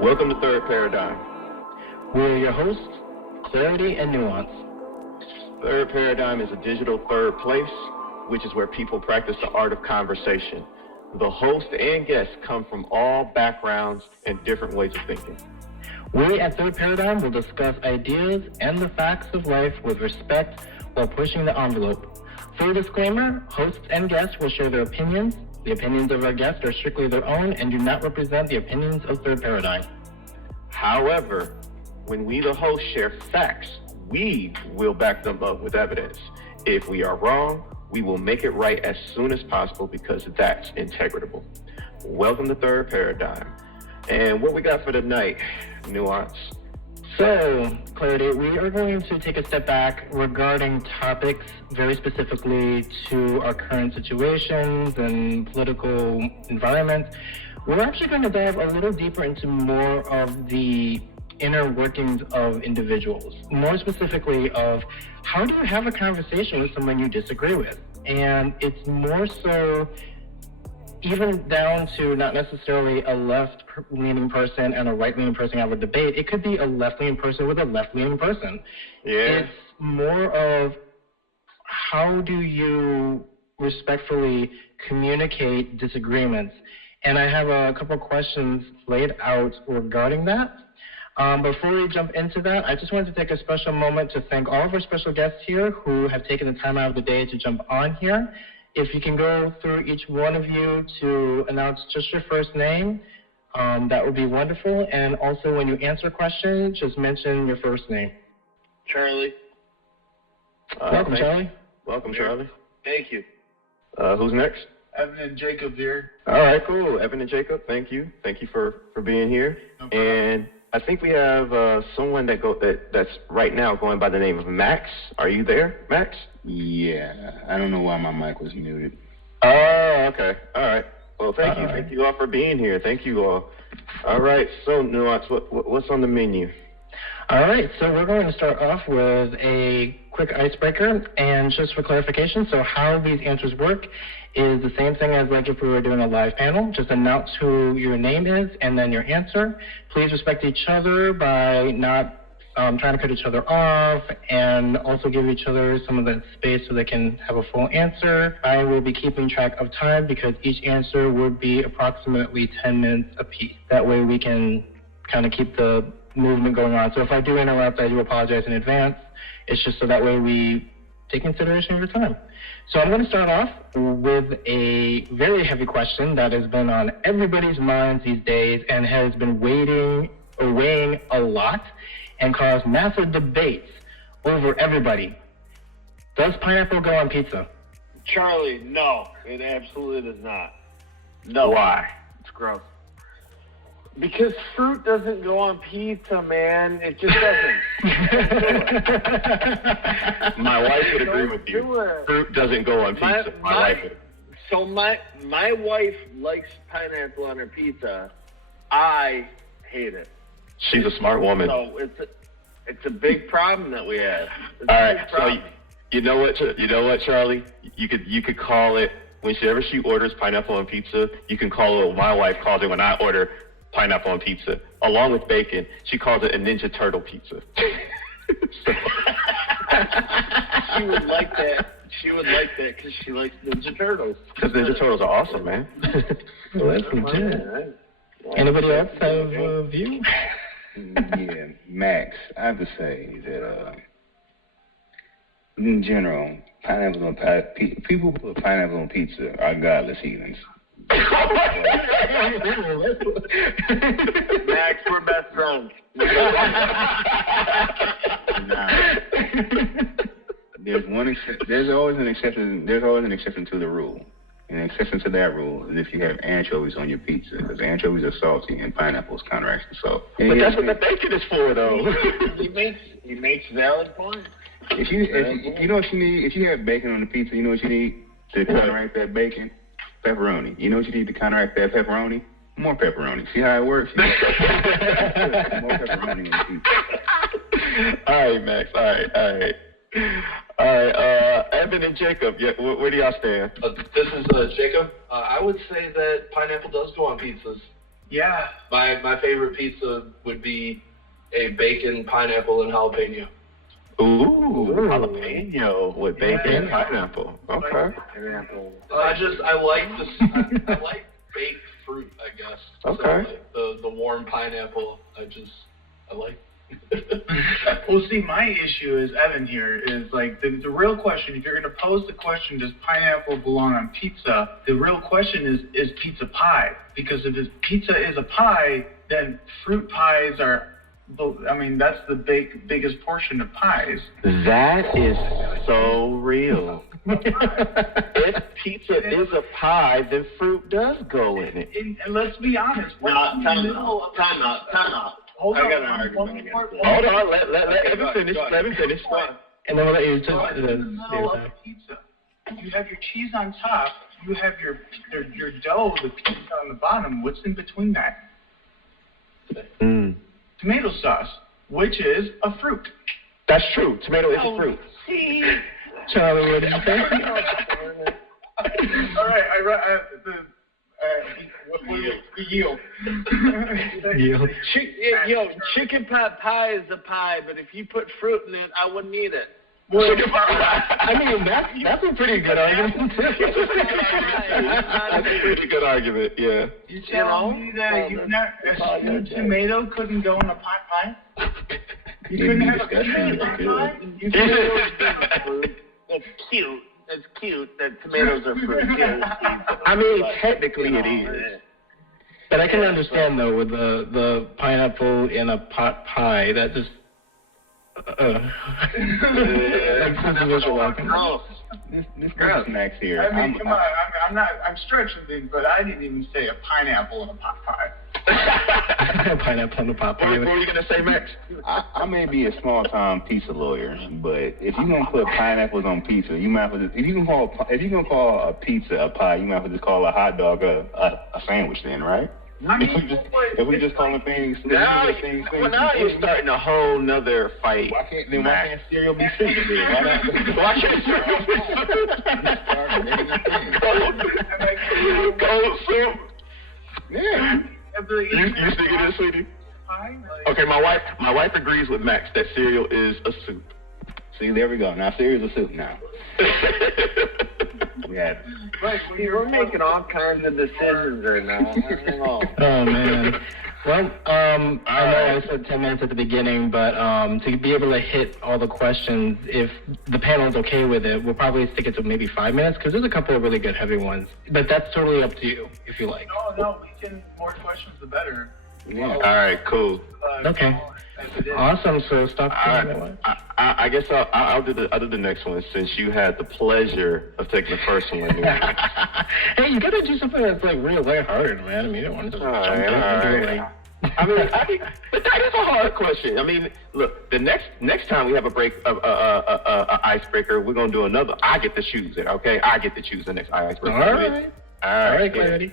Welcome to Third Paradigm. We're your hosts, Clarity and Nuance. Third Paradigm is a digital third place, which is where people practice the art of conversation. The host and guests come from all backgrounds and different ways of thinking. We at Third Paradigm will discuss ideas and the facts of life with respect while pushing the envelope. Full disclaimer, hosts and guests will share their opinions. The opinions of our guests are strictly their own and do not represent the opinions of Third Paradigm. However, when we, the hosts, share facts, we will back them up with evidence. If we are wrong, we will make it right as soon as possible because that's integritable. Welcome to Third Paradigm. And what we got for tonight, Nuance? So, Clarity, we are going to take a step back regarding topics very specifically to our current situations and political environment. We're actually going to dive a little deeper into more of the inner workings of individuals, more specifically of how do you have a conversation with someone you disagree with? And it's more so even down to not necessarily a left-leaning person and a right-leaning person have a debate. It could be a left-leaning person with a left-leaning person. Yeah. It's more of how do you respectfully communicate disagreements? And I have a couple of questions laid out regarding that. Before we jump into that, I just wanted to take a special moment to thank all of our special guests here who have taken the time out of the day to jump on here. If you can go through each one of you to announce just your first name, that would be wonderful. And also when you answer a question, just mention your first name. Charlie. Welcome, Charlie. Welcome, Charlie. Thank you. Who's next? Evan and Jacob here. All right, cool. Evan and Jacob, thank you. Thank you for being here. No problem. And I think we have someone that's right now going by the name of Max. Are you there, Max? Yeah, I don't know why my mic was muted. Oh, okay. All right. Well, thank you. Thank you all for being here. Thank you all. All right. So, Nuance, what's on the menu? All right, so we're going to start off with a quick icebreaker. And just for clarification, so how these answers work is the same thing as like if we were doing a live panel. Just announce who your name is and then your answer. Please respect each other by not trying to cut each other off, and also give each other some of the space so they can have a full answer. I will be keeping track of time because each answer would be approximately 10 minutes apiece. That way we can kind of keep the movement going on. So if I do interrupt, I do apologize in advance. It's just so that way we take consideration of your time. So I'm going to start off with a very heavy question that has been on everybody's minds these days and has been weighing a lot and caused massive debates over everybody. Does pineapple go on pizza? Charlie, no, it absolutely does not. No. Why? It's gross. Because fruit doesn't go on pizza, man. It just doesn't. My wife would agree with you. Do it. Fruit doesn't go on pizza. My wife would. So my wife likes pineapple on her pizza. I hate it. She's a smart woman. So it's a big problem that we have. It's All a big right, so problem. you know what, Charlie? You could call it whenever she orders pineapple on pizza. You can call it what my wife calls it when I order pineapple on pizza, along with bacon. She calls it a Ninja Turtle pizza. She would like that. She would like that because she likes Ninja Turtles. Because Ninja Turtles are awesome, man. Well, that's legit. Anybody else have a view? Yeah, Max, I have to say that in general, people who put pineapple on pizza are godless heathens. Max, we're best friends. Nah. There's always an exception. There's always an exception to the rule. An exception to that rule is if you have anchovies on your pizza, because anchovies are salty and pineapples counteract the salt. But that's what the bacon is for, though. He makes valid points. If you know what you need, if you have bacon on the pizza, you know what you need to counteract that bacon? Pepperoni. You know what you need to counteract that pepperoni? More pepperoni. See how it works? More pepperoni on the pizza. All right, Max. All right. Evan and Jacob, where do y'all stand? This is Jacob. I would say that pineapple does go on pizzas. Yeah. My favorite pizza would be a bacon, pineapple, and jalapeno. Ooh, jalapeno with bacon and pineapple. Okay. I like baked fruit, I guess. Okay. So like the warm pineapple, I like. Well, see, my issue is, Evan here, is like the real question, if you're going to pose the question, does pineapple belong on pizza, the real question is pizza pie? Because if pizza is a pie, then fruit pies are, I mean, that's the biggest portion of pies. That is so real. If pizza is a pie, then fruit does go in it. And let's be honest. Time out. Hold I on. got an argument. Hold on, let Evan finish. Let me finish. And then we'll let you just In the middle of a pizza, you have your cheese on top, you have your dough, the pizza on the bottom. What's in between that? Tomato sauce, which is a fruit. That's true. Tomato is a fruit. Charlie, what did you say? All right, yield. Chicken pot pie is a pie, but if you put fruit in it, I wouldn't eat it. I mean, that's a pretty good argument, too. That's a pretty good argument, yeah. You telling me that a stewed tomato couldn't go in a pot pie? You couldn't have a tomato pot pie? You couldn't. It's cute. It's cute that tomatoes are fruit. I mean, technically it is. But I can understand, though, with the pineapple in a pot pie, that just... This girl snacks here. I mean, come on. I'm stretching things, but I didn't even say a pineapple in a pot pie. Pineapple in a pot pie. What were you going to say, Max? I may be a small-time pizza lawyer, but if you're gonna put pineapples on pizza, you might as well just, if you gonna call a pizza a pie, you might as well just call a hot dog a sandwich, then, right? I mean, if we just calling things, now you're starting a whole nother fight. Why can't cereal be soup? Why can't cereal be soup? Cold soup. Yeah. You speaking this, sweetie? Okay, my wife agrees with Max that cereal is a soup. See, there we go. Now cereal's a soup now. We had it. See, we're making all kinds of decisions right now. I don't know. Oh, man. Well, I know I said 10 minutes at the beginning, but to be able to hit all the questions, if the panel's okay with it, we'll probably stick it to maybe 5 minutes, because there's a couple of really good heavy ones. But that's totally up to you, if you like. No, we can, more questions the better. Yeah. All right, cool. Okay. Awesome. So stop. I guess I'll do the next one, since you had the pleasure of taking the first one. Hey, you gotta do something that's like real lighthearted, man. I mean, you don't want to jump in and do it like. I mean, but that is a hard question. I mean, look, the next time we have a icebreaker, we're gonna do another. I get to choose it, okay? I get to choose the next icebreaker. All right, Clarity.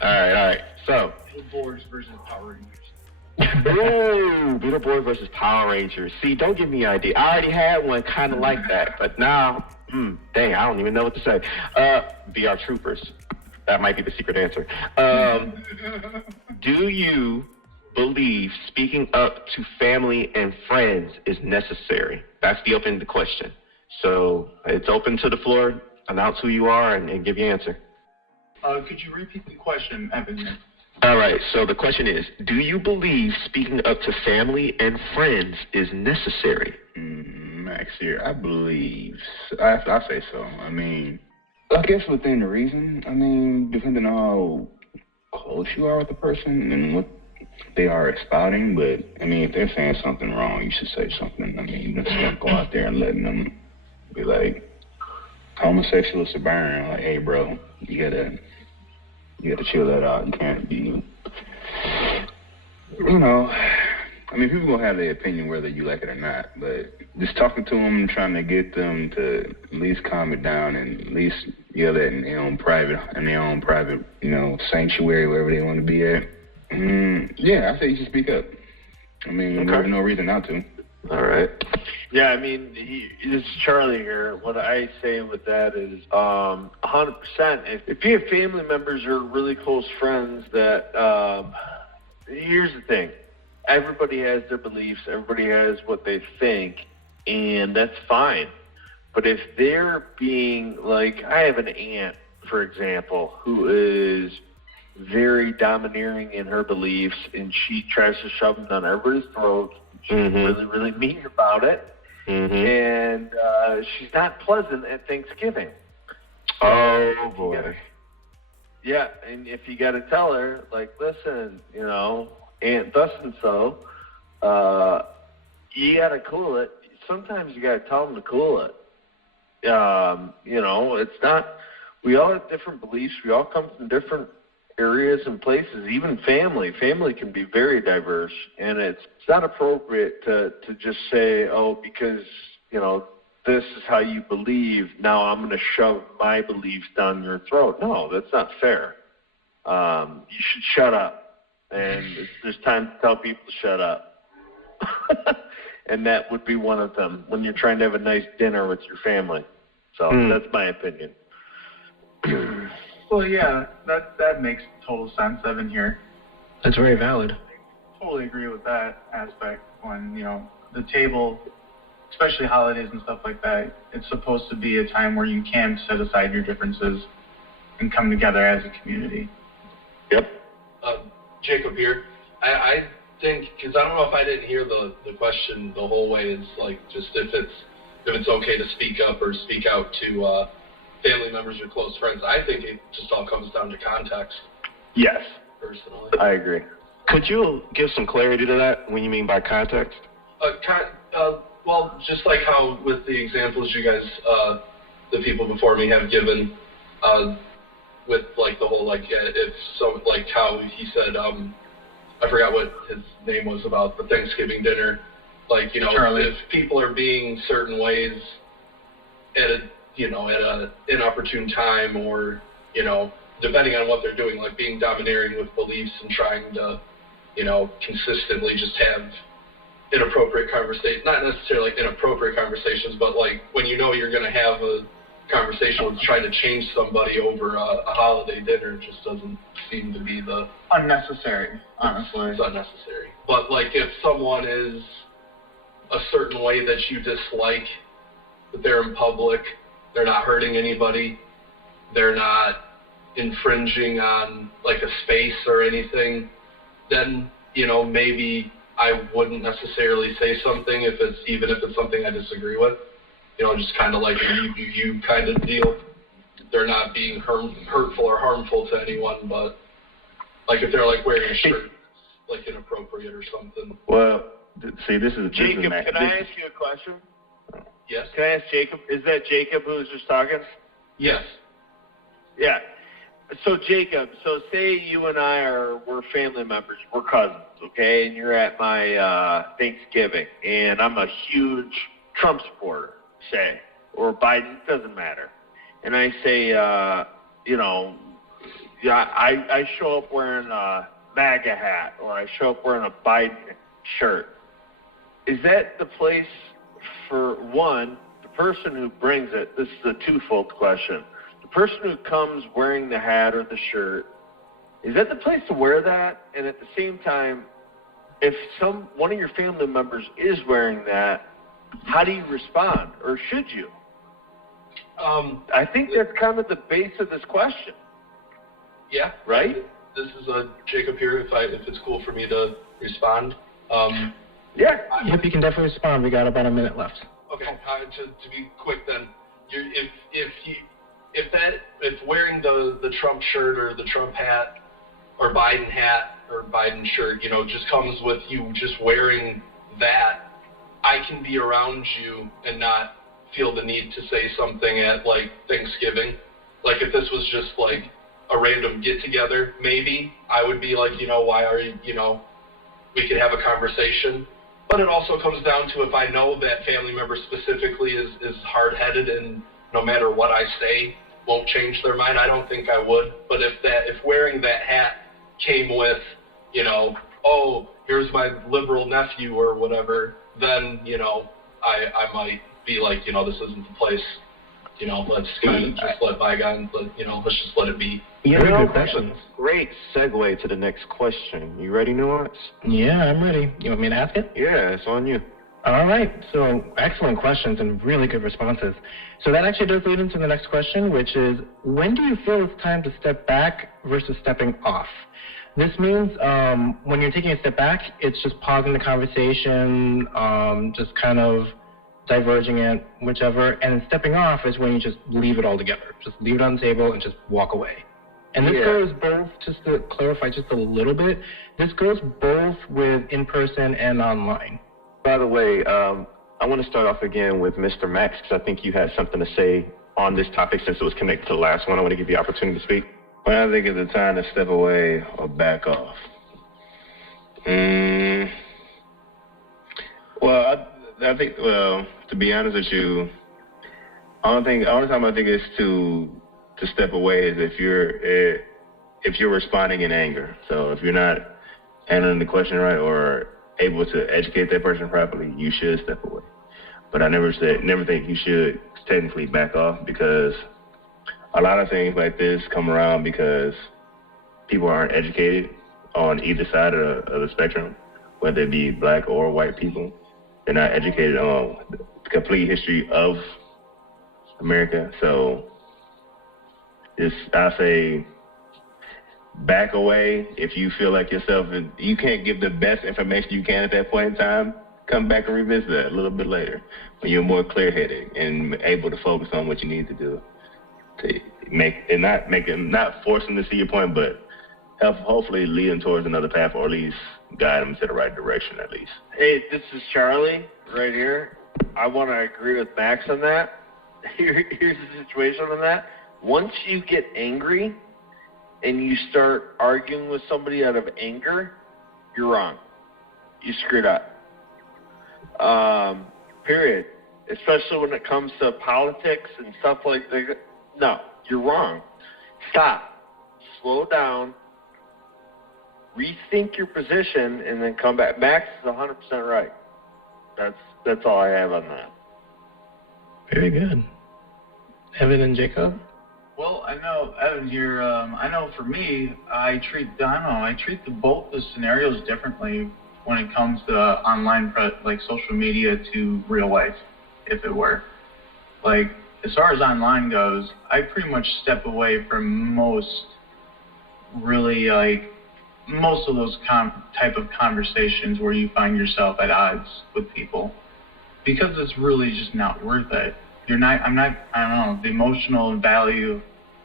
All right. So, Boards versus Power Rangers. ooh, Beetleborgs versus Power Rangers. See, don't give me an idea. I already had one kind of like that, but now, dang, I don't even know what to say. VR Troopers. That might be the secret answer. Do you believe speaking up to family and friends is necessary? That's the open question. So it's open to the floor. Announce who you are and give your answer. Could you repeat the question, Evan? All right, so the question is, do you believe speaking up to family and friends is necessary? Max here, I believe, I say so. I mean, I guess within the reason, I mean, depending on how close you are with the person and what they are expounding, but, I mean, if they're saying something wrong, you should say something. I mean, you just don't go out there and letting them be like, homosexuals to burn, like, hey, bro, you gotta chill that out. You can't be, you know, I mean, people gonna have their opinion whether you like it or not, but just talking to them, trying to get them to at least calm it down and at least yell it in their own private, you know, sanctuary, wherever they want to be at. Yeah, I say you should speak up. I mean, there's no reason not to. All right. Yeah, I mean, this is Charlie here. What I say with that is 100%. If you have family members or really close friends that here's the thing. Everybody has their beliefs. Everybody has what they think, and that's fine. But if they're being, like, I have an aunt, for example, who is very domineering in her beliefs, and she tries to shove them down everybody's throat. She's really, really mean about it. And she's not pleasant at Thanksgiving. Oh, boy. Yeah, and if you got to tell her, like, listen, you know, Aunt thus and so, you got to cool it. Sometimes you got to tell them to cool it. You know, it's not, we all have different beliefs. We all come from different areas and places, even family. Family can be very diverse, and it's not appropriate to just say, oh, because, you know, this is how you believe, now I'm going to shove my beliefs down your throat. No, that's not fair. You should shut up, and there's time to tell people to shut up. And that would be one of them when you're trying to have a nice dinner with your family. So that's my opinion. Well, yeah, that makes total sense, Evan, here. That's very valid. I totally agree with that aspect. When, you know, the table, especially holidays and stuff like that, it's supposed to be a time where you can set aside your differences and come together as a community. Yep. Jacob here. I think, because I don't know if I didn't hear the question the whole way, is like just if it's okay to speak up or speak out to family members or close friends. I think it just all comes down to context. Yes. Personally. I agree. Could you give some clarity to that, when you mean by context? Well, just like how with the examples you guys, the people before me have given, with like the whole, like, if so, like how he said, I forgot what his name was about the Thanksgiving dinner. Like, you know, Charlie. if people are being certain ways at a inopportune time, or, you know, depending on what they're doing, like being domineering with beliefs and trying to, you know, consistently just have inappropriate conversations, not necessarily like inappropriate conversations, but like when you know you're going to have a conversation with trying to change somebody over a holiday dinner, just doesn't seem to be the... Unnecessary, honestly. It's unnecessary. But like if someone is a certain way that you dislike, that they're in public, they're not hurting anybody, they're not infringing on like a space or anything, then, you know, maybe I wouldn't necessarily say something even if it's something I disagree with. You know, just kind of like you kind of deal. They're not being hurtful or harmful to anyone, but like if they're like wearing a shirt like inappropriate or something. Well, see, this is Jacob, can I ask you a question? Yes. Can I ask Jacob? Is that Jacob who was just talking? Yes. Yeah. So Jacob, say you and we're family members, we're cousins, okay? And you're at my Thanksgiving, and I'm a huge Trump supporter, say, or Biden, doesn't matter. And I say, you know, I show up wearing a MAGA hat, or I show up wearing a Biden shirt. Is that the place for, one, the person who brings it? This is a twofold question. The person who comes wearing the hat or the shirt, is that the place to wear that? And at the same time, if one of your family members is wearing that, how do you respond, or should you? I think that's kind of the base of this question. Yeah. Right? This is Jacob here. If it's cool for me to respond. Yeah. Yep, you can definitely respond. We got about a minute left. Okay. To be quick then, if wearing the Trump shirt or the Trump hat or Biden hat or Biden shirt, you know, just comes with you just wearing that, I can be around you and not feel the need to say something at like Thanksgiving. Like if this was just like a random get together, maybe I would be like, you know, why are you, you know, we could have a conversation. But it also comes down to if I know that family member specifically is hard-headed and no matter what I say won't change their mind, I don't think I would. But if wearing that hat came with, you know, oh, here's my liberal nephew or whatever, then, you know, I might be like, you know, this isn't the place. let's kind of just let bygones, let's just let it be. Yeah, You know, good questions. great segue to the next question. You ready, Nuance? Yeah, I'm ready. You want me to ask it? Yeah, it's on you. All right. So excellent questions and really good responses. So that actually does lead into the next question, which is, when do you feel it's time to step back versus stepping off? This means when you're taking a step back, it's just pausing the conversation, just kind of diverging it, whichever. And then stepping off is when you just leave it all together. Just leave it on the table and just walk away. And this goes both, just to clarify just a little bit, this goes both with in-person and online. By the way, I want to start off again with Mr. Max, because I think you had something to say on this topic since it was connected to the last one. I want to give you the opportunity to speak. When I think it's the time to step away or back off. Well, I think, to be honest with you, only time I think is to step away is if you're responding in anger. So if you're not handling the question right or able to educate that person properly, you should step away. But I never think you should technically back off, because a lot of things like this come around because people aren't educated on either side of the spectrum, whether it be black or white people. They're not educated on the complete history of America. So I say back away if you feel like you can't give the best information you can at that point in time. Come back and revisit that a little bit later when you're more clear-headed and able to focus on what you need to do to not force them to see your point, but hopefully lead them towards another path, or at least guide them to the right direction at least. Hey, this is Charlie right here. I want to agree with Max on that. Here's the situation on that. Once you get angry and you start arguing with somebody out of anger, you're wrong. You screwed up. Period. Especially when it comes to politics and stuff like that. No, you're wrong. Stop. Slow down. Rethink your position and then come back. Max is 100% right. That's all I have on that. Very good. Evan and Jacob? Well, I know, Evan, I know for me, I treat both the scenarios differently when it comes to online, like social media to real life, if it were. Like, as far as online goes, I pretty much step away from most of those type of conversations where you find yourself at odds with people, because it's really just not worth it. I don't know, the emotional value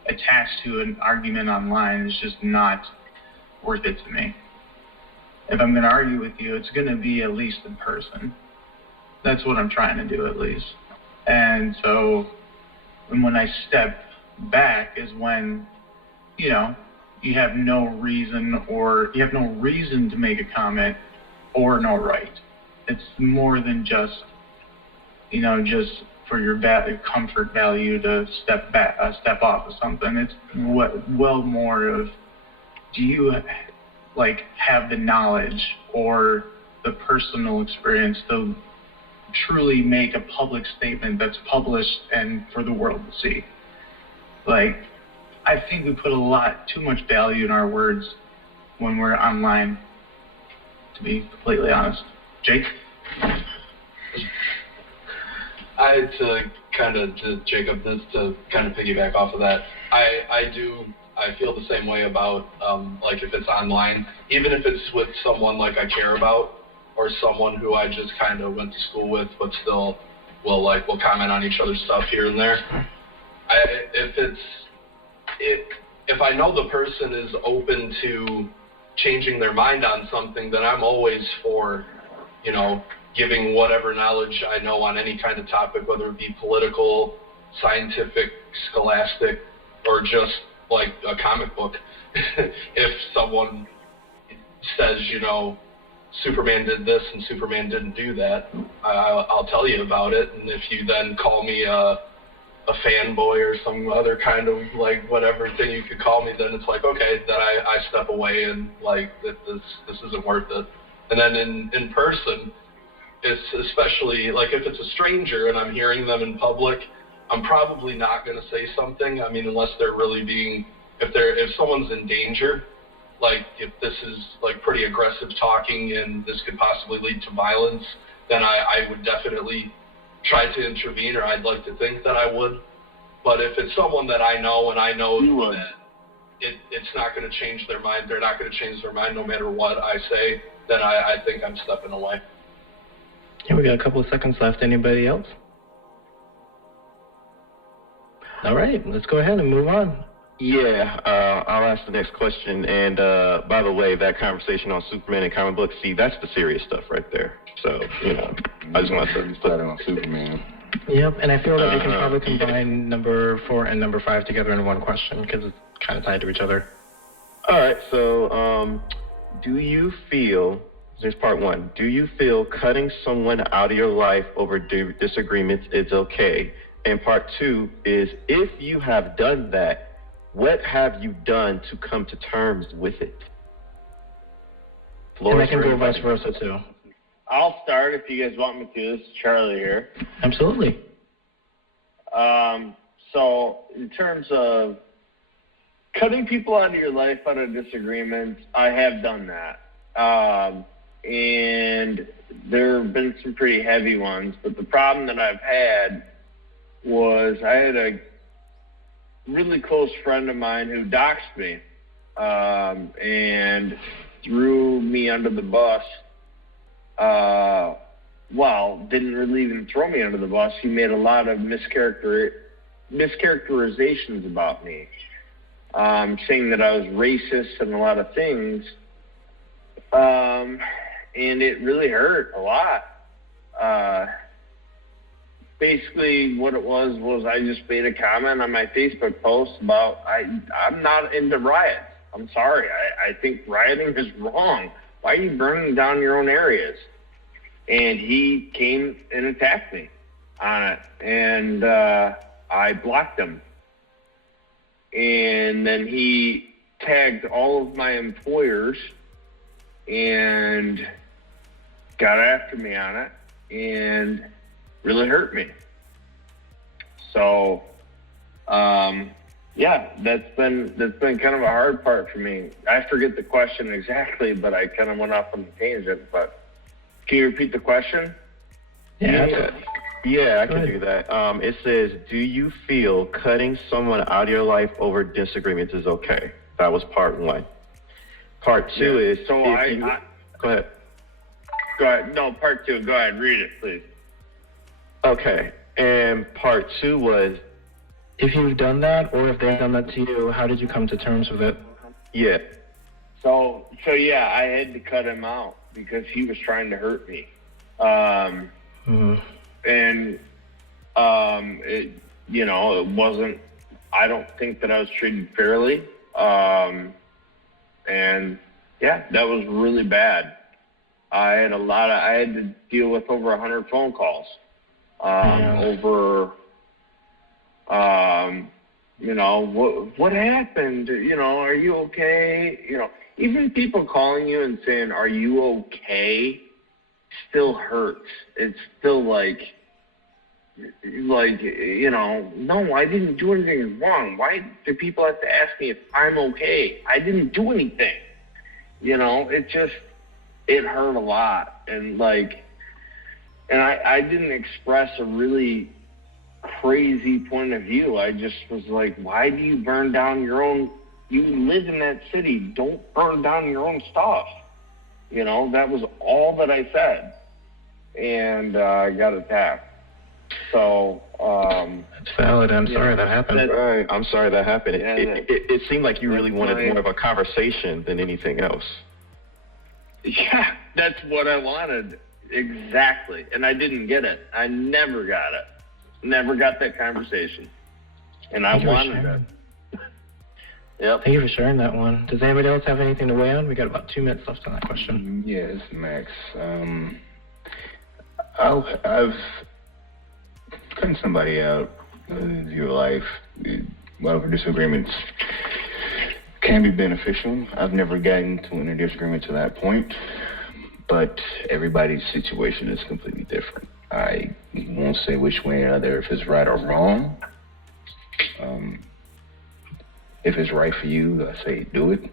attached to an argument online is just not worth it to me. If I'm going to argue with you, it's going to be at least in person. That's what I'm trying to do, at least. And so when I step back is when, you have no reason to make a comment or no right. It's more than just for your comfort value to step off of something. It's well more of, do you have the knowledge or the personal experience to truly make a public statement that's published and for the world to see. I think we put too much value in our words when we're online, to be completely honest. Jake? Jacob, to kind of piggyback off of that, I feel the same way about, if it's online, even if it's with someone like I care about, or someone who I just kind of went to school with, but still we'll comment on each other's stuff here and there. If I know the person is open to changing their mind on something, then I'm always for, giving whatever knowledge I know on any kind of topic, whether it be political, scientific, scholastic, or just like a comic book. If someone says, Superman did this and Superman didn't do that, I'll tell you about it. And if you then call me a fanboy or some other kind of whatever thing you could call me, then it's okay, then I step away and this isn't worth it. And then in person, it's especially if it's a stranger and I'm hearing them in public, I'm probably not going to say something. I mean, unless they're really being, if someone's in danger, like if this is like pretty aggressive talking and this could possibly lead to violence, then I would definitely try to intervene, or I'd like to think that I would. But if it's someone that I know and I know that it's not going to change their mind, they're not going to change their mind no matter what I say, then I think I'm stepping away. Yeah, we got a couple of seconds left. Anybody else? All right, let's go ahead and move on. Yeah, I'll ask the next question. And by the way, that conversation on Superman and comic books, see, that's the serious stuff right there. So, you know, I just want to start on Superman. Yep, and I feel that we can probably combine number 4 and number 5 together in one question because it's kind of tied to each other. All right, so do you feel, here's part 1, do you feel cutting someone out of your life over disagreements is okay? And part 2 is, if you have done that, what have you done to come to terms with it? And I can go vice versa too. I'll start if you guys want me to. This is Charlie here. Absolutely. So in terms of cutting people out of your life out of disagreements, I have done that. And there have been some pretty heavy ones. But the problem that I've had was I had a really close friend of mine who doxed me and threw me under the bus. Well, didn't really even throw me under the bus. He made a lot of mischaracterizations about me, saying that I was racist and a lot of things. And it really hurt a lot. Basically, what it was I just made a comment on my Facebook post about I'm not into riots. I'm sorry. I think rioting is wrong. Why are you burning down your own areas? And he came and attacked me on it, and I blocked him. And then he tagged all of my employers and got after me on it and really hurt me. So, yeah, that's been kind of a hard part for me. I forget the question exactly, but I kind of went off on a tangent. But can you repeat the question? Yeah, I can do that. It says, do you feel cutting someone out of your life over disagreements is okay? That was part 1. Part 2 is... So go ahead. Go ahead. No, part 2. Go ahead. Read it, please. Okay. And part 2 was... if you've done that, or if they've done that to you, how did you come to terms with it? Yeah. So yeah, I had to cut him out because he was trying to hurt me. And, it wasn't, I don't think that I was treated fairly. And yeah, that was really bad. I had to deal with over 100 phone calls, over, what happened? Are you okay? Even people calling you and saying, are you okay? Still hurts. It's still like, no, I didn't do anything wrong. Why do people have to ask me if I'm okay? I didn't do anything. It hurt a lot. And I didn't express a really crazy point of view. I just was like, why do you burn down your own? You live in that city. Don't burn down your own stuff. That was all that I said. And I got attacked. So, it's valid. I'm sorry that happened. Right. I'm sorry that happened. It seemed like you really wanted more of a conversation than anything else. Yeah, that's what I wanted. Exactly. And I didn't get it. I never got it. Never got that conversation. And I wanted it. Yep. Thank you for sharing that one. Does anybody else have anything to weigh on? We got about 2 minutes left on that question. Yes, Max. I've cutting somebody out of your life, whatever disagreements, can be beneficial. I've never gotten to a disagreement to that point, but everybody's situation is completely different. I won't say which way or another if it's right or wrong. If it's right for you, I say do it.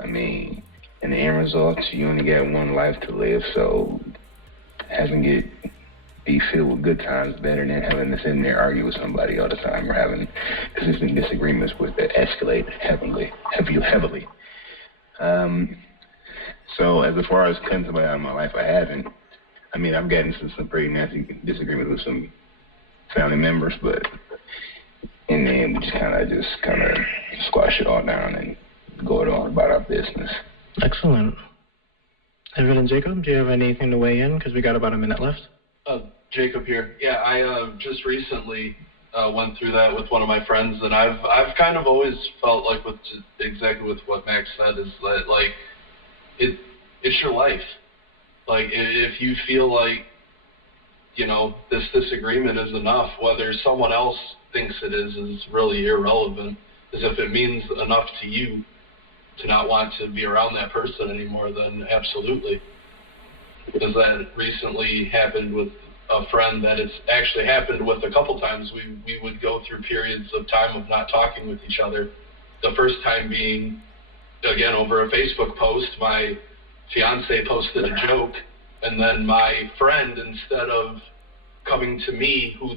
I mean, in the end result, you only got one life to live, so having it be filled with good times better than having to sit in there argue with somebody all the time or having consistent disagreements with that escalate heavily. So as far as cutting somebody out of my life, I haven't. I mean, I've gotten into some pretty nasty disagreements with some family members, but in the end, we just kind of squash it all down and go on about our business. Excellent. Evan and Jacob, do you have anything to weigh in? Because we got about a minute left. Jacob here. Yeah, I just recently went through that with one of my friends, and I've kind of always felt like exactly with what Max said is that like it's your life. Like if you feel like this disagreement is enough, whether someone else thinks it is really irrelevant. Is if it means enough to you to not want to be around that person anymore, then absolutely. Because that recently happened with a friend that it's actually happened with a couple times. We would go through periods of time of not talking with each other. The first time being, again, over a Facebook post. My fiance posted a joke, and then my friend, instead of coming to me, who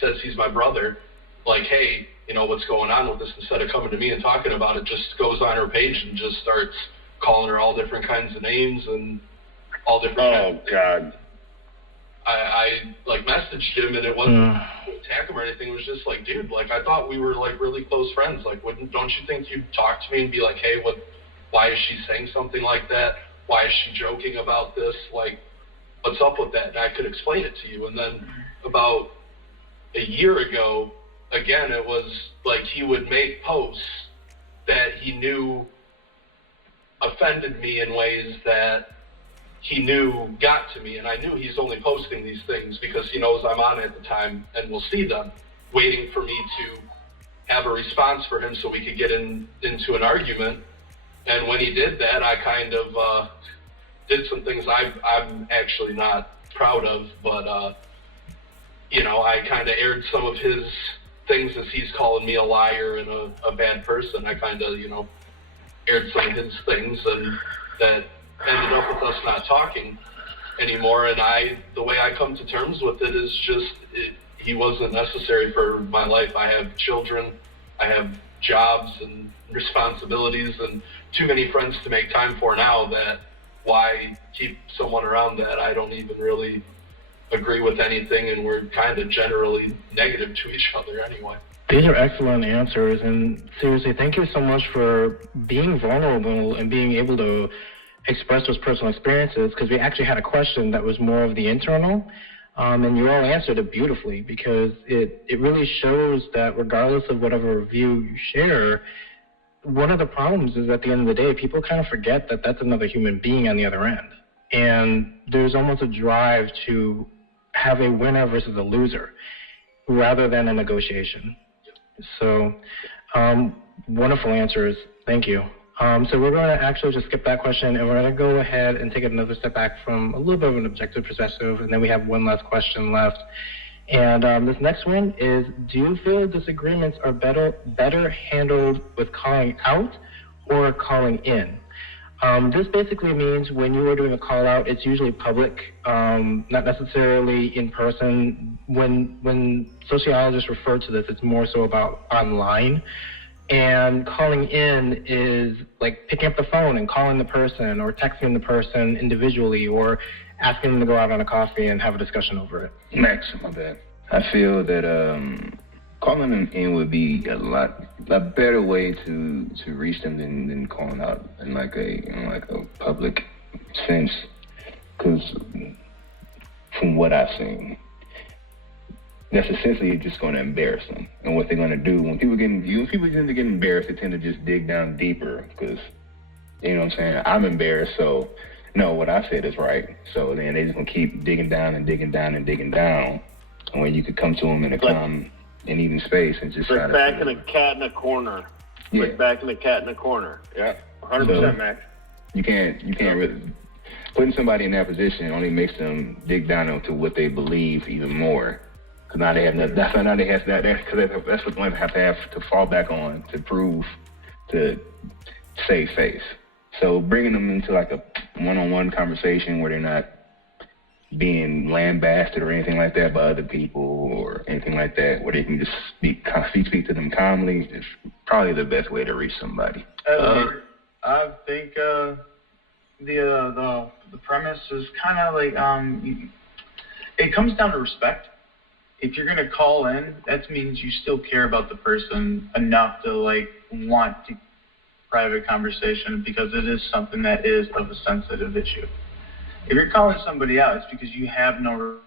says he's my brother, like, hey, what's going on with this, instead of coming to me and talking about it, just goes on her page and just starts calling her all different kinds of names and all different kinds of God. I messaged him, and it wasn't to attack him or anything. It was just like, dude, I thought we were really close friends. Don't you think you'd talk to me and be like, hey, why is she saying something like that? Why is she joking about this? What's up with that? And I could explain it to you. And then about a year ago, again, it was like he would make posts that he knew offended me in ways that he knew got to me. And I knew he's only posting these things because he knows I'm on at the time and will see them, waiting for me to have a response for him so we could get into an argument. And when he did that, I kind of did some things I'm actually not proud of, but I kind of aired some of his things as he's calling me a liar and a bad person. I kind of, aired some of his things, and that ended up with us not talking anymore. And the way I come to terms with it is just he wasn't necessary for my life. I have children, I have jobs and responsibilities, and too many friends to make time for now. That why keep someone around that I don't even really agree with anything, and we're kind of generally negative to each other anyway. These are excellent answers, and seriously, thank you so much for being vulnerable and being able to express those personal experiences, because we actually had a question that was more of the internal, and you all answered it beautifully, because it really shows that regardless of whatever view you share, one of the problems is at the end of the day, people kind of forget that that's another human being on the other end. And there's almost a drive to have a winner versus a loser rather than a negotiation. So, wonderful answers. Thank you. So we're going to actually just skip that question, and we're going to go ahead and take it another step back from a little bit of an objective perspective, and then we have one last question left. And this next one is, do you feel disagreements are better handled with calling out or calling in? This basically means when you are doing a call out, it's usually public, not necessarily in person. When sociologists refer to this, it's more so about online. And calling in is like picking up the phone and calling the person, or texting the person individually, or asking them to go out on a coffee and have a discussion over it. Max, my bad. I feel that calling them in would be a lot better way to reach them than calling out in like a public sense. Because from what I've seen, that's essentially just going to embarrass them. And what they're going to do when people tend to get embarrassed, they tend to just dig down deeper, because you know what I'm saying. I'm embarrassed, so no, what I said is right. So then they just gonna keep digging down and digging down and digging down. And when you could come to them in a calm and even space and just try to backing a cat in a corner. Yeah. Like backing a cat in a corner. Yeah, 100%, Max. You can't really. putting somebody in that position only makes them dig down into what they believe even more. Because now they have nothing. That's what they have to fall back on to prove, to save face. So bringing them into like a one-on-one conversation where they're not being lambasted or anything like that by other people or anything like that, where they can just speak to them calmly, is probably the best way to reach somebody. I think the premise is kind of like it comes down to respect. If you're gonna call in, that means you still care about the person enough to like want to private conversation, because it is something that is of a sensitive issue. If you're calling somebody out, it's because you have no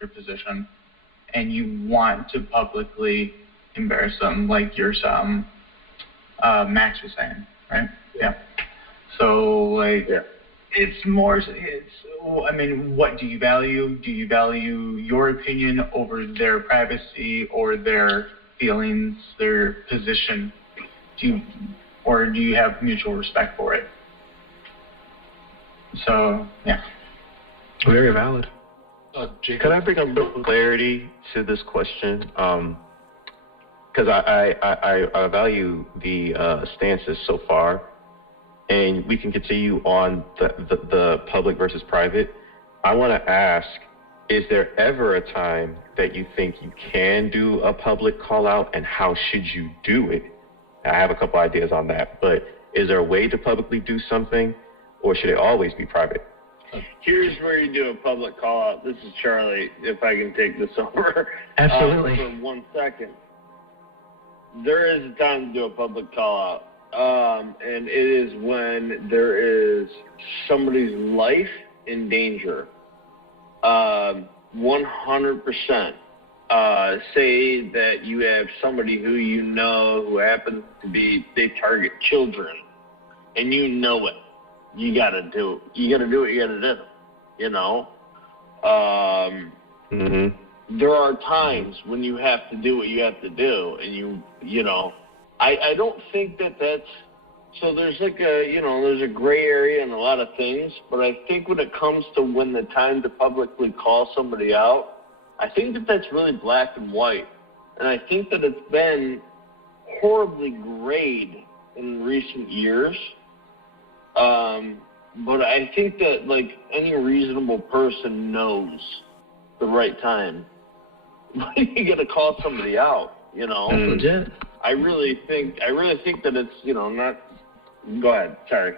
position and you want to publicly embarrass them, like your Max was saying, right? Yeah. So like, it's more. I mean, what do you value? Do you value your opinion over their privacy or their feelings, their position? Or do you have mutual respect for it? So, yeah. Very valid. Jacob? Could I bring a little clarity to this question? Because I value the stances so far, and we can continue on the public versus private. I want to ask, is there ever a time that you think you can do a public call out, and how should you do it? I have a couple ideas on that, but is there a way to publicly do something, or should it always be private? Here's where you do a public call out. This is Charlie, if I can take this over. Absolutely. For 1 second. There is a time to do a public call out, and it is when there is somebody's life in danger. 100%. Say that you have somebody who you know who happens to be, they target children, and you know it. You gotta do it. You gotta do what you gotta do. You know? There are times when you have to do what you have to do, and you know, I don't think that that's, so there's like there's a gray area in a lot of things, but I think when it comes to when the time to publicly call somebody out, I think that that's really black and white. And I think that it's been horribly grayed in recent years. But I think that, like, any reasonable person knows the right time. You got to call somebody out, you know. That's legit. I really think that it's, not. Go ahead. Sorry.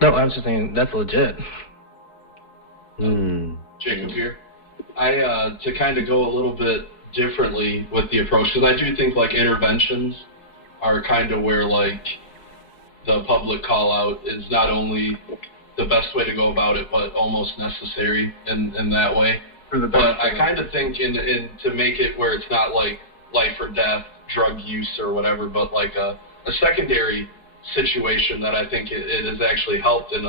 No, I was just saying that's legit. Jacob here. To kind of go a little bit differently with the approach, because I do think like interventions are kind of where like the public call out is not only the best way to go about it, but almost necessary in that way. But I kind of think in to make it where it's not like life or death, drug use or whatever, but like a secondary situation that I think it has actually helped it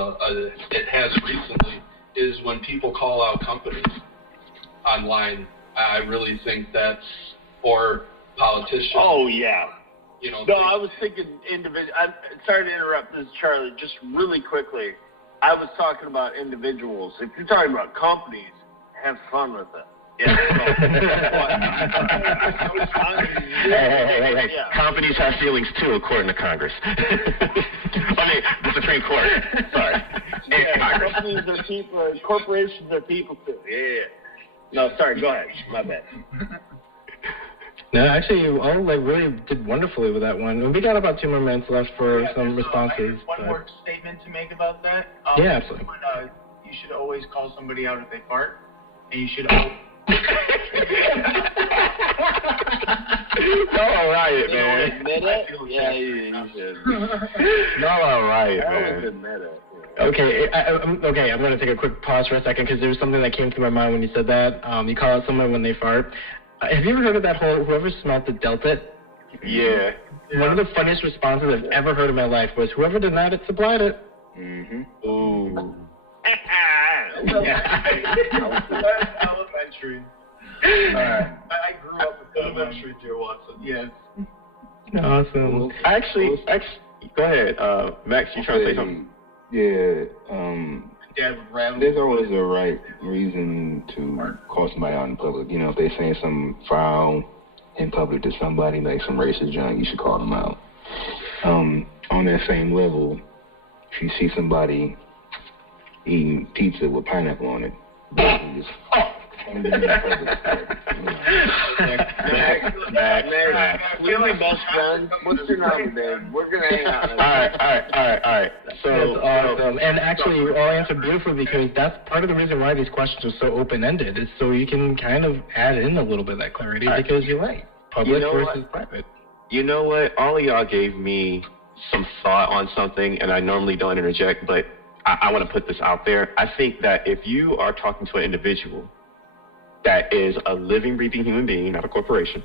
has recently, is when people call out companies online. I really think that's, or politicians. Oh, yeah. No, I was thinking individual. Sorry to interrupt. This is Charlie. Just really quickly, I was talking about individuals. If you're talking about companies, have fun with it. Yeah. Hey. Yeah. Companies have feelings too, according to Congress. The Supreme Court. Sorry. Yeah, Congress. companies are people. Corporations are people too. Yeah. No, sorry. Go ahead. My bad. No, actually, you all really did wonderfully with that one. We got about 2 more minutes left for some responses. One more statement to make about that. Yeah, absolutely. You should always call somebody out if they fart, and you should always... Y'all riot, man. Admit it? Yeah, you should. Y'all riot, man. Admit it. Okay, I'm going to take a quick pause for a second, because there was something that came to my mind when you said that. You call out someone when they fart. Have you ever heard of that whole, whoever smelled it dealt it? Yeah. One of the funniest responses I've ever heard in my life was, whoever denied it supplied it. Ooh. That's elementary. I grew up with elementary, dear Watson. Yes. Awesome. Actually, go ahead. Max, you trying to say something? Yeah. Dad would rattle. There's always a right reason to call somebody out in public. You know, if they're saying something foul in public to somebody, like some racist junk, you should call them out. On that same level, if you see somebody eating pizza with pineapple on it, basically just Max, we only best friends. What's your number, babe? We're gonna hang out. All right. That's awesome. And actually, you all answered beautifully, because that's part of the reason why these questions are so open-ended, is so you can kind of add in a little bit of that clarity, because you're right. Public versus private. You know what? All of y'all gave me some thought on something, and I normally don't interject, but I want to put this out there. I think that if you are talking to an individual that is a living, breathing human being, not a corporation,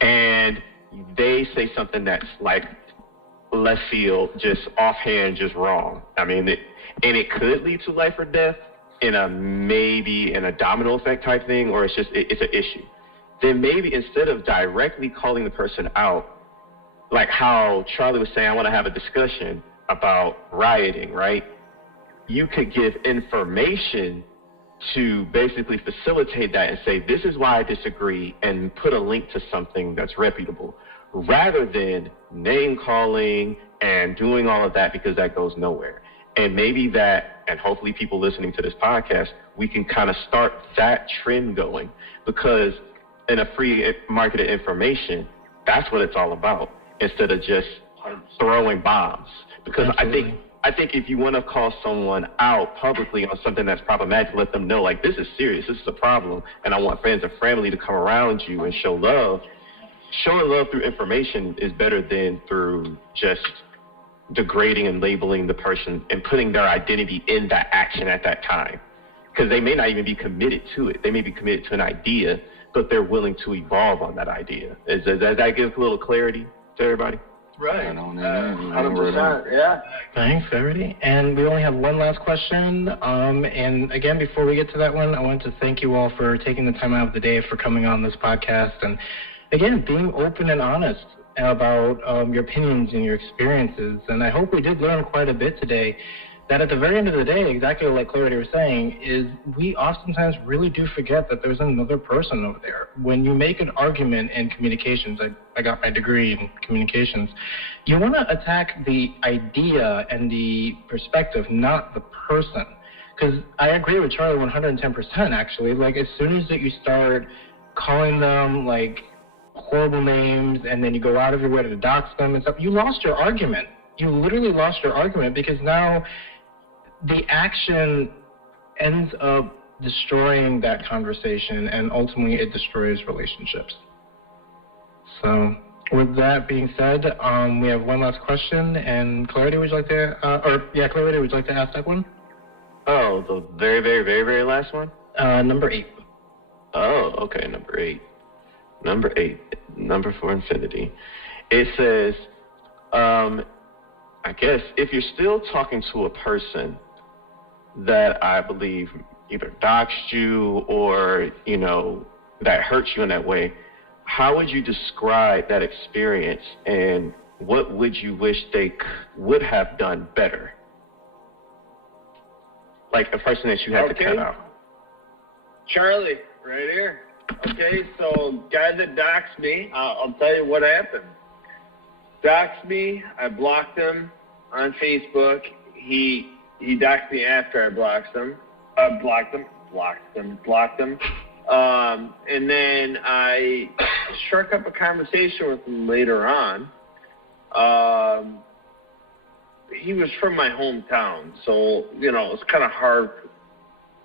and they say something that's like left field, just offhand, just wrong. I mean, it could lead to life or death in a domino effect type thing, or it's an issue. Then maybe instead of directly calling the person out, like how Charlie was saying, I want to have a discussion about rioting, right? You could give information to basically facilitate that and say, this is why I disagree, and put a link to something that's reputable, rather than name calling and doing all of that, because that goes nowhere. And maybe that, and hopefully people listening to this podcast, we can kind of start that trend going, because in a free marketed information, that's what it's all about, instead of just throwing bombs. Because Absolutely. I think if you want to call someone out publicly on something that's problematic, let them know, like, this is serious, this is a problem, and I want friends and family to come around you and show love. Showing love through information is better than through just degrading and labeling the person and putting their identity in that action at that time. Because they may not even be committed to it. They may be committed to an idea, but they're willing to evolve on that idea. Does that give a little clarity to everybody? Right. 100%. Yeah. Thanks, everybody. And we only have one last question. And again, before we get to that one, I want to thank you all for taking the time out of the day for coming on this podcast. And again, being open and honest about your opinions and your experiences. And I hope we did learn quite a bit today, that at the very end of the day, exactly like Clarity was saying, is we oftentimes really do forget that there's another person over there. When you make an argument in communications, I got my degree in communications, you want to attack the idea and the perspective, not the person. Because I agree with Charlie 110%, actually. Like, as soon as that you start calling them, like, horrible names, and then you go out of your way to dox them and stuff, you lost your argument. You literally lost your argument, because now the action ends up destroying that conversation, and ultimately it destroys relationships. So with that being said, we have one last question, and Clarity, would you like to, Clarity, would you like to ask that one? Oh, the very, very, very, very last one? Number 8. Oh, okay, number 8. Number 8, number for infinity. It says, I guess, if you're still talking to a person that I believe either doxed you or, that hurts you in that way, how would you describe that experience, and what would you wish they would have done better? Like a person that you had to cut out. Charlie, right here. Okay, so guy that doxed me, I'll tell you what happened. Doxed me, I blocked him on Facebook. He doxed me after I blocked him. And then I struck up a conversation with him later on. He was from my hometown, so, it's kind of hard.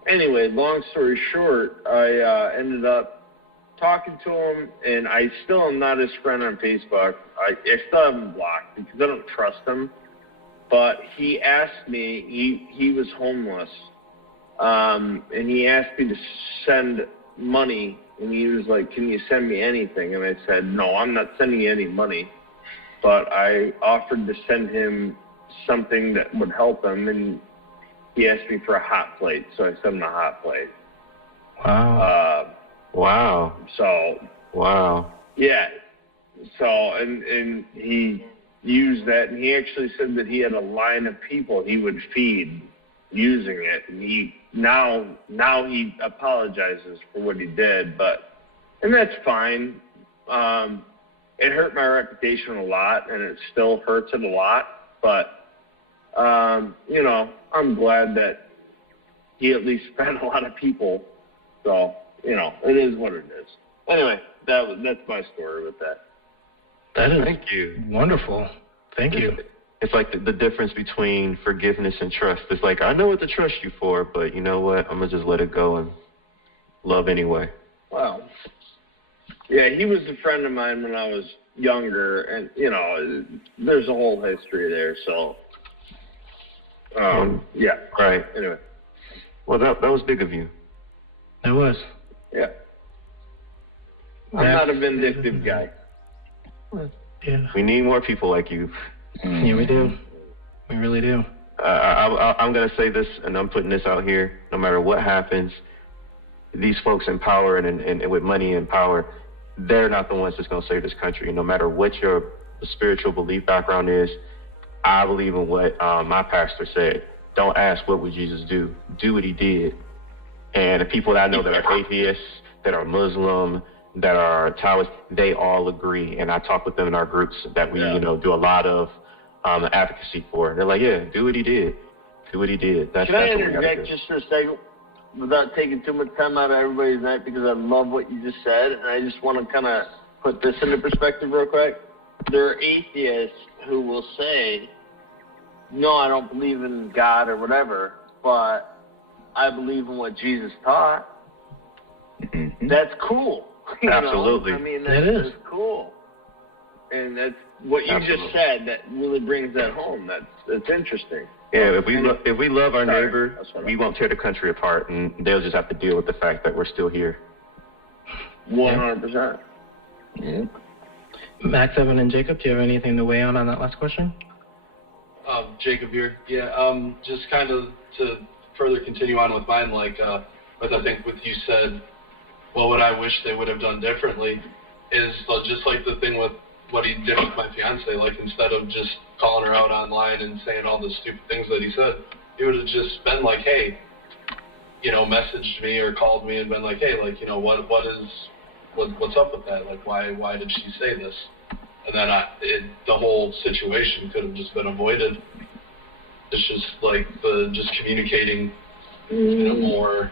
Anyway, long story short, I ended up talking to him, and I still am not his friend on Facebook. I still have him blocked because I don't trust him. But he asked me, he was homeless, and he asked me to send money, and he was like, can you send me anything? And I said, no, I'm not sending you any money. But I offered to send him something that would help him, and he asked me for a hot plate, so I sent him a hot plate. Wow. Wow. So. Wow. Yeah. So, and he use that, and he actually said that he had a line of people he would feed using it, and he now he apologizes for what he did, and that's fine. It hurt my reputation a lot, and it still hurts it a lot, but you know, I'm glad that he at least fed a lot of people, so, you know, it is what it is. Anyway, that's my story with that. That is Thank you. wonderful. Thank you. It's like the difference between forgiveness and trust. It's like, I know what to trust you for, but you know what? I'm going to just let it go and love anyway. Wow. Yeah, he was a friend of mine when I was younger, and, you know, there's a whole history there, so, yeah. Right. Anyway. Well, that was big of you. It was. Yeah. I'm not a vindictive guy. Yeah. We need more people like you. Yeah, we do. We really do. I'm going to say this, and I'm putting this out here. No matter what happens, these folks in power and with money and power, they're not the ones that's going to save this country. No matter what your spiritual belief background is, I believe in what my pastor said. Don't ask what would Jesus do. Do what he did. And the people that I know that are atheists, that are Muslim, that are Taoists, they all agree. And I talk with them in our groups that we, you know, do a lot of advocacy for. They're like, yeah, do what he did. Do what he did. Can I interject just for a second without taking too much time out of everybody's night, because I love what you just said, and I just want to kind of put this into perspective real quick. There are atheists who will say, no, I don't believe in God or whatever, but I believe in what Jesus taught. Mm-hmm. That's cool. You Absolutely. know? I mean, It is. that's cool. And that's what you just said that really brings that home. That's interesting. Yeah, if we love our neighbor, That's what we won't tear the country apart, and they'll just have to deal with the fact that we're still here. 100%. Yeah. Max, Evan, and Jacob, do you have anything to weigh on that last question? Jacob here. Yeah, just kind of to further continue on with mine, like, but I think what you said, what would I wish they would have done differently, is just like the thing with what he did with my fiance. Like, instead of just calling her out online and saying all the stupid things that he said, he would have just been like, hey, you know, messaged me or called me and been like, hey, like, you know, what's up with that? Like, why did she say this? And then the whole situation could have just been avoided. It's just like just communicating in a more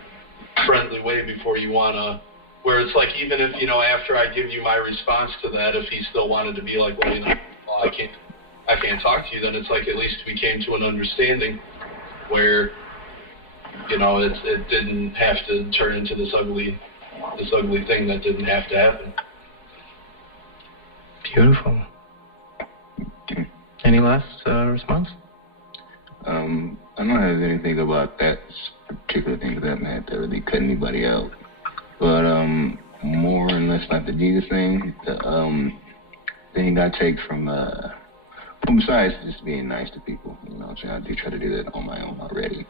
friendly way before you want to, where it's like, even if, you know, after I give you my response to that, if he still wanted to be like, well, you know, I can't talk to you, then it's like, at least we came to an understanding where, you know, it didn't have to turn into this ugly thing that didn't have to happen. Beautiful. Any last response? I don't have anything about that particular thing that had to really cut anybody out. But more or less like the Jesus thing, the thing I take from besides just being nice to people, you know what I'm saying? I do try to do that on my own already.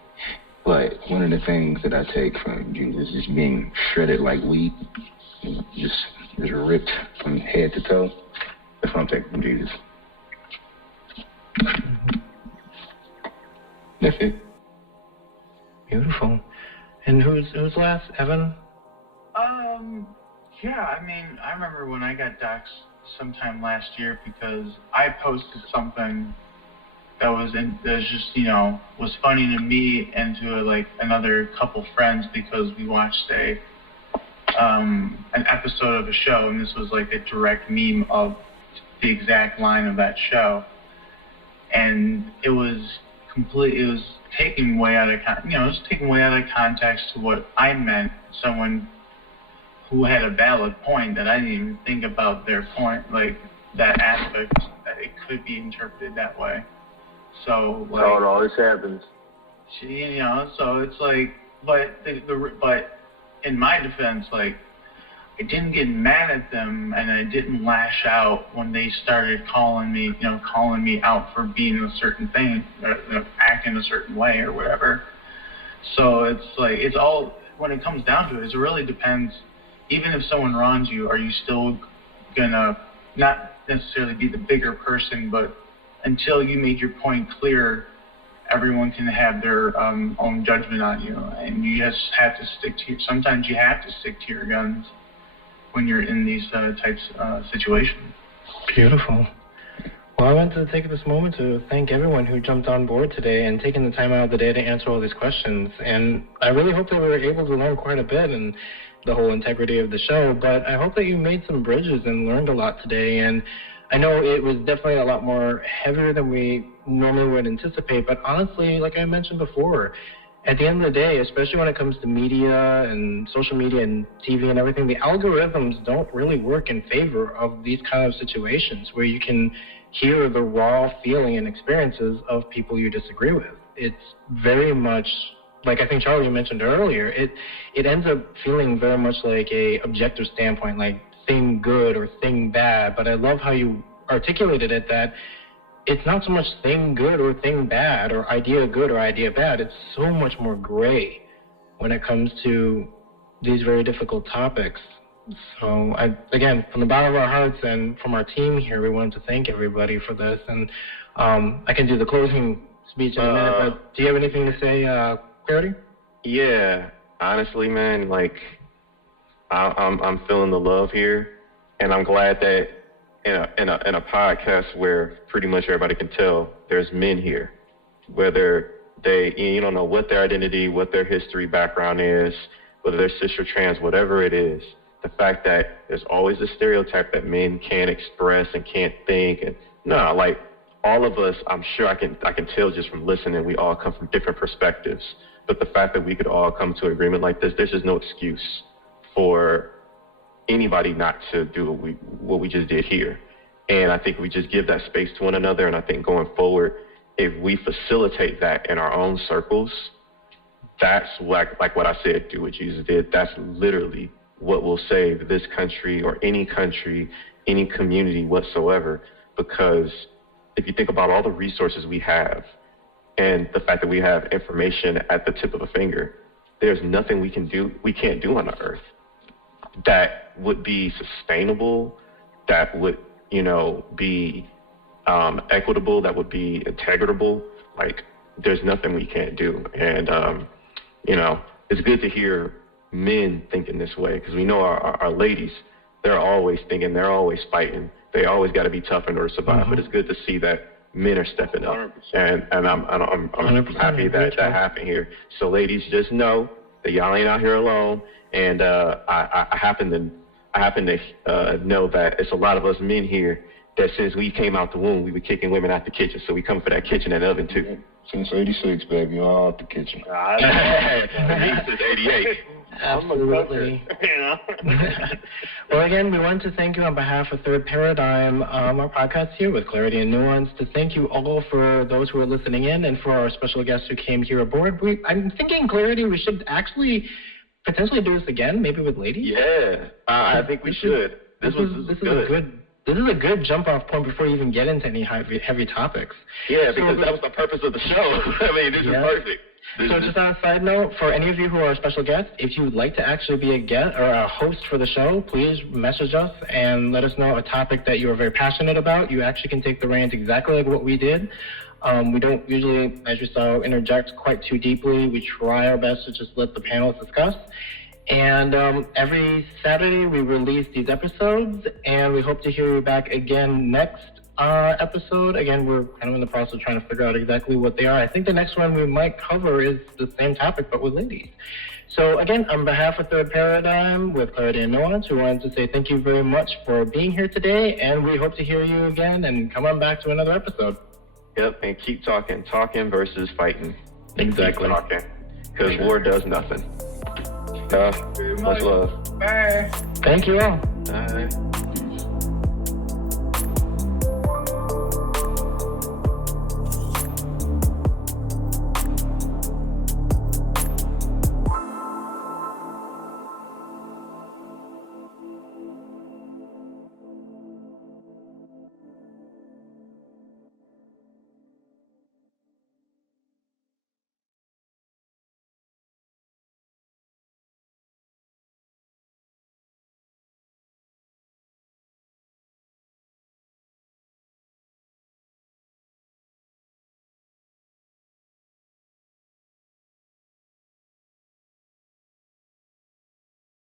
But one of the things that I take from Jesus is being shredded like wheat, you know, just ripped from head to toe. That's what I'm taking from Jesus. That's it. Beautiful. And who's last? Evan? Yeah, I mean, I remember when I got doxxed sometime last year because I posted something that was just, you know, was funny to me and to like another couple friends, because we watched an episode of a show, and this was like a direct meme of the exact line of that show, and it was taken way out of context to what I meant. Someone who had a valid point that I didn't even think about their point, like that aspect, that it could be interpreted that way. So like, That's how it always happens. You know, so it's like, but in my defense, like, I didn't get mad at them and I didn't lash out when they started calling me out for being a certain thing, acting a certain way or whatever. So it's like, it's all, when it comes down to it, it really depends. Even if someone wrongs you, are you still gonna not necessarily be the bigger person, but until you make your point clear, everyone can have their own judgment on you, and you just have to sometimes you have to stick to your guns when you're in these types of situations. Beautiful. Well, I want to take this moment to thank everyone who jumped on board today and taken the time out of the day to answer all these questions. And I really hope that we were able to learn quite a bit in the whole integrity of the show, but I hope that you made some bridges and learned a lot today. And I know it was definitely a lot more heavier than we normally would anticipate, but honestly, like I mentioned before, at the end of the day, especially when it comes to media and social media and TV and everything, the algorithms don't really work in favor of these kind of situations where you can hear the raw feeling and experiences of people you disagree with. It's very much, like I think Charlie mentioned earlier, it ends up feeling very much like a objective standpoint, like thing good or thing bad. But I love how you articulated it, that it's not so much thing good or thing bad or idea good or idea bad. It's so much more gray when it comes to these very difficult topics. So again, from the bottom of our hearts and from our team here, we wanted to thank everybody for this. And I can do the closing speech in a minute, but do you have anything to say, Clarity? Yeah, honestly, man, like I'm feeling the love here, and I'm glad that in a podcast where pretty much everybody can tell there's men here, whether you don't know what their identity, what their history background is, whether they're cis or trans, whatever it is. The fact that there's always a stereotype that men can't express and can't think, and like all of us, I'm sure I can tell just from listening, we all come from different perspectives. But the fact that we could all come to an agreement like this, there's just no excuse for anybody not to do what we just did here. And I think we just give that space to one another. And I think going forward, if we facilitate that in our own circles, that's like what I said, do what Jesus did. That's literally what will save this country, or any community whatsoever. Because if you think about all the resources we have and the fact that we have information at the tip of a finger, there's nothing we can't do on the earth that would be sustainable, that would, be equitable, that would be integrable. Like, there's nothing we can't do. And, it's good to hear men thinking this way, because we know our ladies, they're always thinking, they're always fighting. They always got to be tough in order to survive. Mm-hmm. But it's good to see that men are stepping up. 100%. And I'm happy that happened here. So ladies, just know that y'all ain't out here alone. And I happen to know that it's a lot of us men here that since we came out the womb, we were kicking women out the kitchen. So we come for that kitchen and oven too. Since 86, baby, all out the kitchen. Since 88. Absolutely. Well, again, we want to thank you on behalf of Third Paradigm, our podcast here with Clarity and Nuance, to thank you all for those who are listening in and for our special guests who came here aboard. I'm thinking, Clarity, we should actually potentially do this again, maybe with ladies. Yeah, I think we should. This is a good jump-off point before you even get into any heavy topics. Yeah, because that was the purpose of the show. I mean, this is perfect. So just on a side note, for any of you who are special guests, if you would like to actually be a guest or a host for the show, please message us and let us know a topic that you are very passionate about. You actually can take the reins exactly like what we did. We don't usually, as you saw, interject quite too deeply. We try our best to just let the panelists discuss. And every Saturday we release these episodes, and we hope to hear you back again next episode. Again, we're kind of in the process of trying to figure out exactly what they are. I think the next one we might cover is the same topic, but with ladies. So again, on behalf of Third Paradigm with Clarity and Nuance, we wanted to say thank you very much for being here today, and we hope to hear you again, and come on back to another episode. Yep, and keep talking versus fighting. Exactly. Keep talking, because war does nothing. Much love. Bye. Thank you all. Bye.